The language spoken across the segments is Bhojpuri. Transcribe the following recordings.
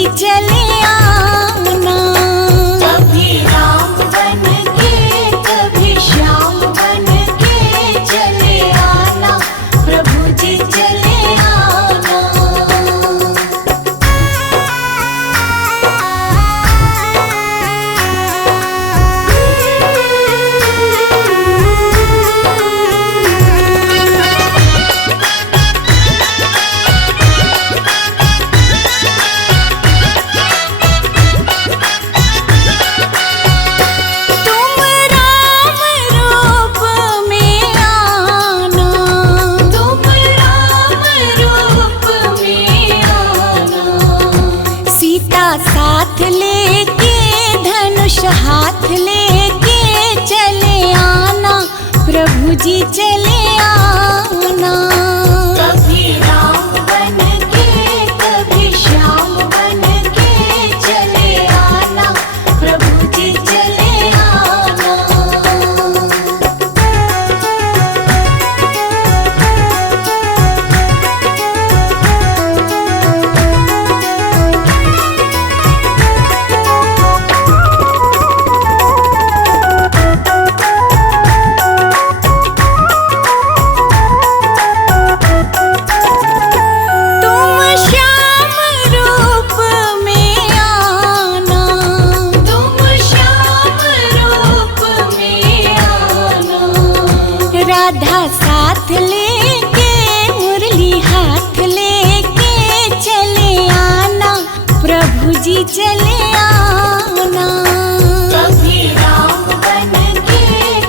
जी चले आना। कभी राम बन के कभी श्याम बन के चले आना, प्रभु जी चले आना। साथ लेके धनुष हाथ लेके चले आना, प्रभु जी चले आना। कभी राम बन के कभी श्याम बन के चले आना, प्रभु जी चले आना। राधा साथ लेके मुरली हाथ लेके चले आना, प्रभु जी चले आना। कभी राम बन के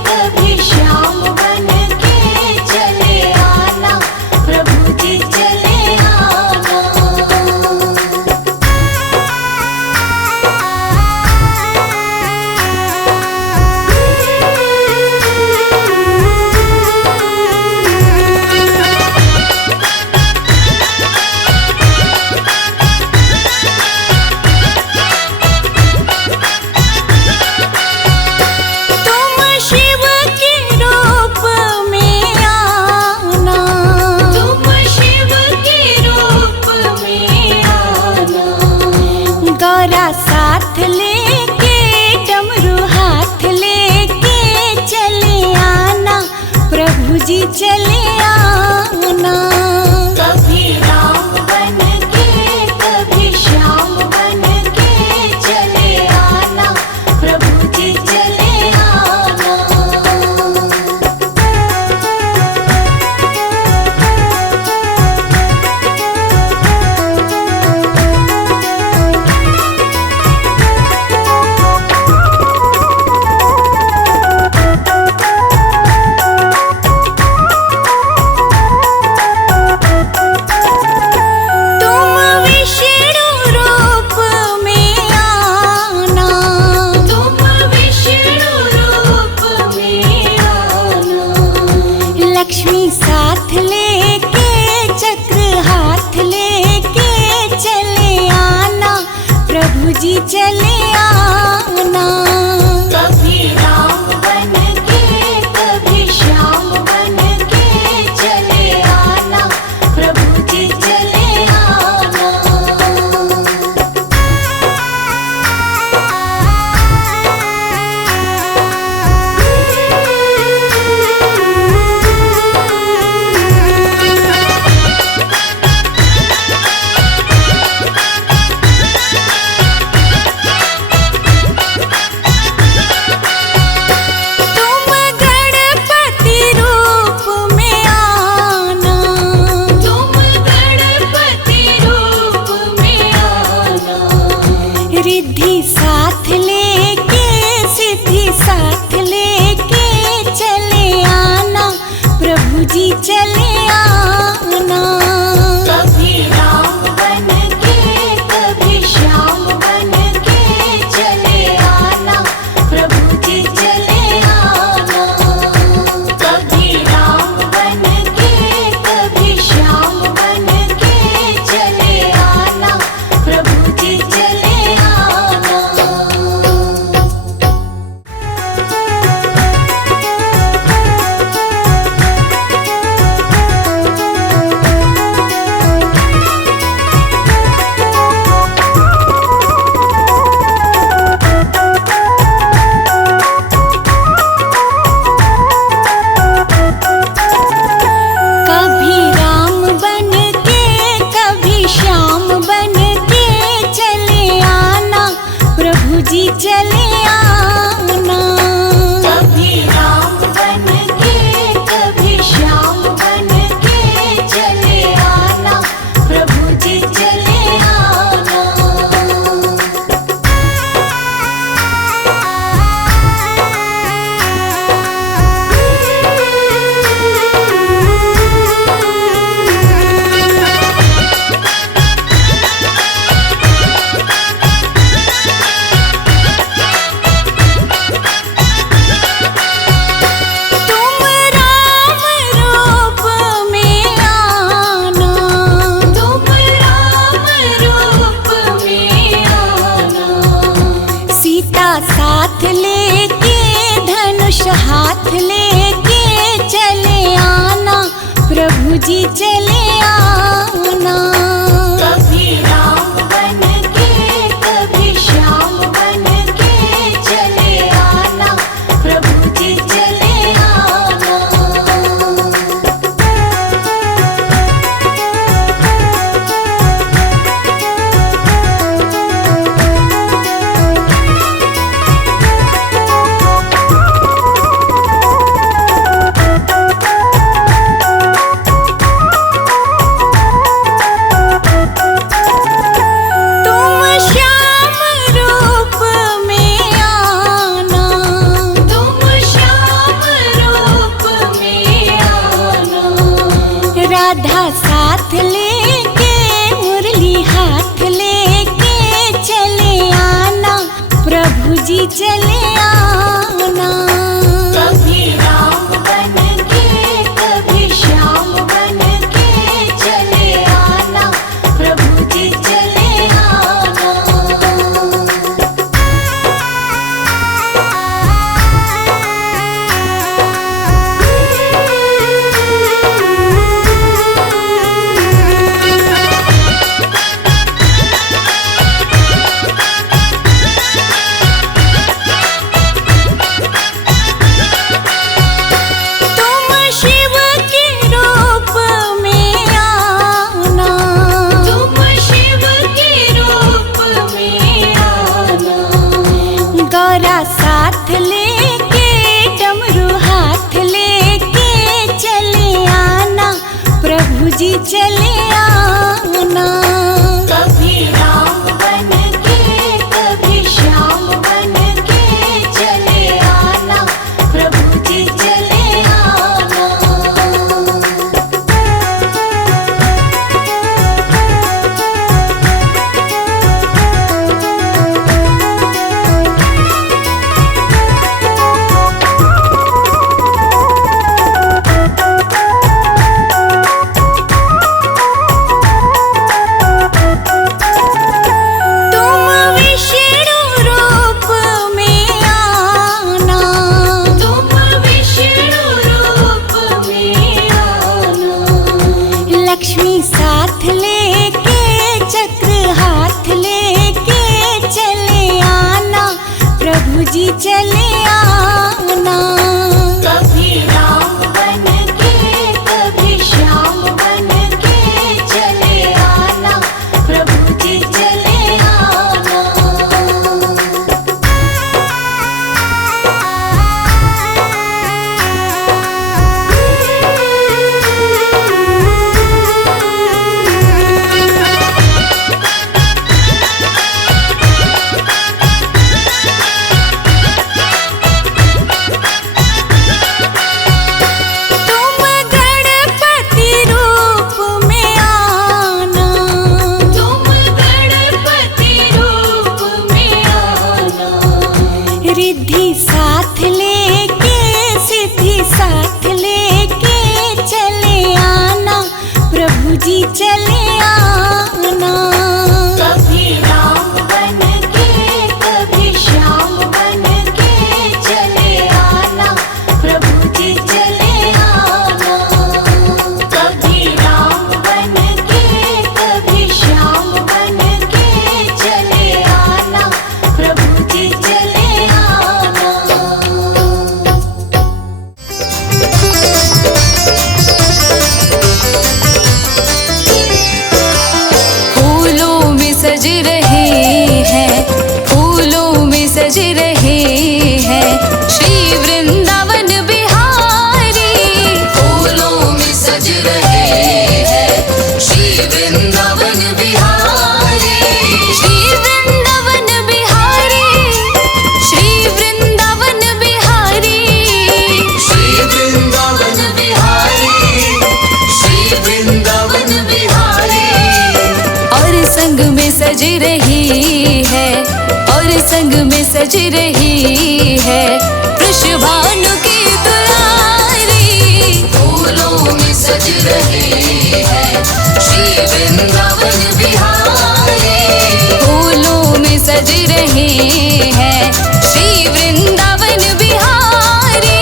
कभी श्याम बन के चले आना, प्रभु जी चले आना। गौरा साथ लेके डमरू हाथ लेके चले आना, प्रभु जी चले आना। कभी राम बन के कभी श्याम बन के चले आना, प्रभु जी चले आना। जी चले आना। कभी राम बन के कभी श्याम बन के चले आना, प्रभु जी चले आना। राधा साथ लेके मुरली हाथ लेके चले आना, प्रभु जी चले आना। कभी राम बन के कभी श्याम बन के चले आना, प्रभु जी चले आना। साथ लेके डमरू हाथ लेके चले आना, प्रभु जी चले आना। कभी राम बन के कभी श्याम बन के चले आना, प्रभु जी चले आना। लक्ष्मी साथ लेके चक्र हाथ लेके चले आना, प्रभु जी चले आना। कभी राम बन के कभी श्याम बन के चले आना, प्रभु जी चले आना। रिद्धि साथ लेके सिद्धि साथ लेके चले आना, प्रभु जी चले आना। कभी राम बन के कभी श्याम बन के चले आना, प्रभु जी चले आना। कभी राम बन के कभी श्याम बन के चले आना, प्रभु जी चले आना। फूलों में सज रहे हैं, फूलों में सज रहे हैं श्री वृंदावन बिहारी। फूलों में सज रहे हैं श्री वृंदावन बिहारी। श्री वृंदावन बिहारी, श्री वृंदावन बिहारी, श्री वृंदावन बिहारी, श्री वृंदावन बिहारी। और संग में सज रही है, और संग में सज रही है वृषभानु की दुलारी। फूलों में सज रही है श्री वृंदावन बिहारी। फूलों में सज रहे हैं श्री वृंदावन बिहारी।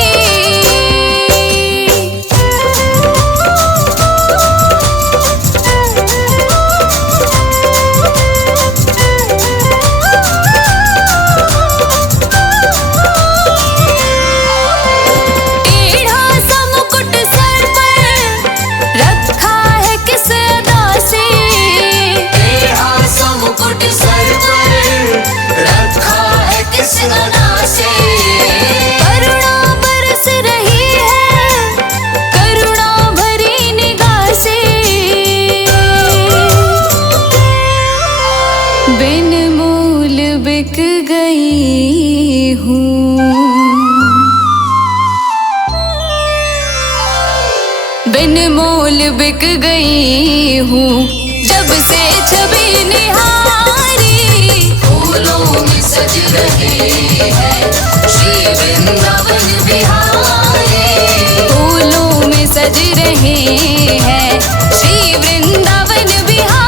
बिन मोल बिक गई हूँ, बिन मोल बिक गई हूँ, जब से छवि निहारी। फूलों में सज रहे हैं श्री वृंदावन बिहारी। फूलों में सज रहे हैं श्री वृंदावन बिहारी।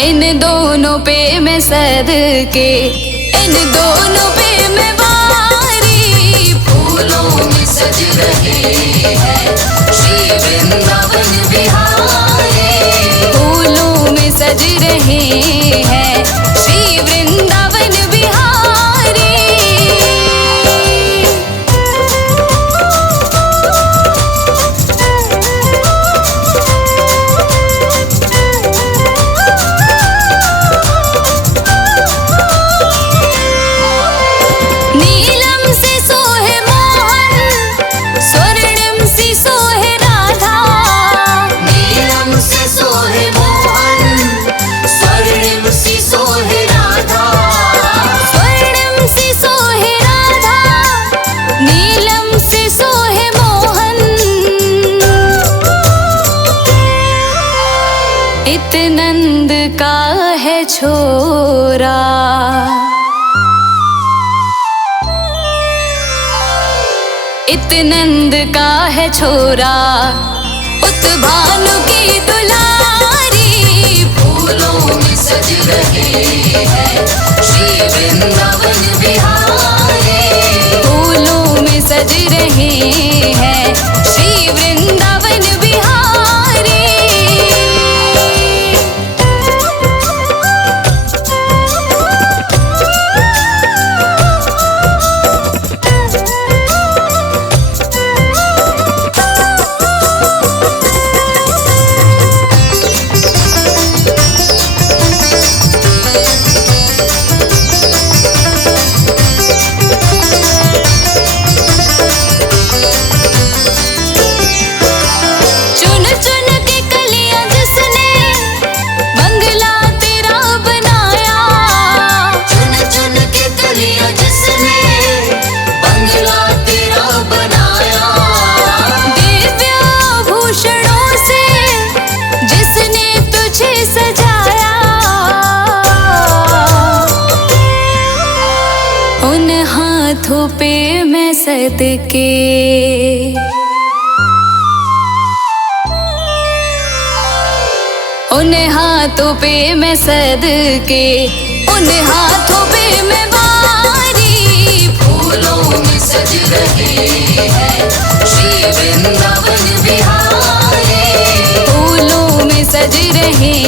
इन दोनों पे मैं सदके, इन दोनों पे मैं वारी। फूलों में सज रहे हैं श्री वृंदावन बिहारी। फूलों में सज रहे हैं श्री वृंदावन बिहारी। इत नंद का है छोरा, इत नंद का है छोरा, उत भानु की दुलारी। फूलों में सज रहे हैं श्री वृंदावन बिहारी। फूलों में सज रहे हैं श्री वृंदावन बिहारी। हाथों पे मैं सदके, उन हाथों पे मैं सदके, उन हाथों पे मैं वारी। फूलों में सज रहे हैं श्री वृंदावन बिहारी। फूलों में सज रहे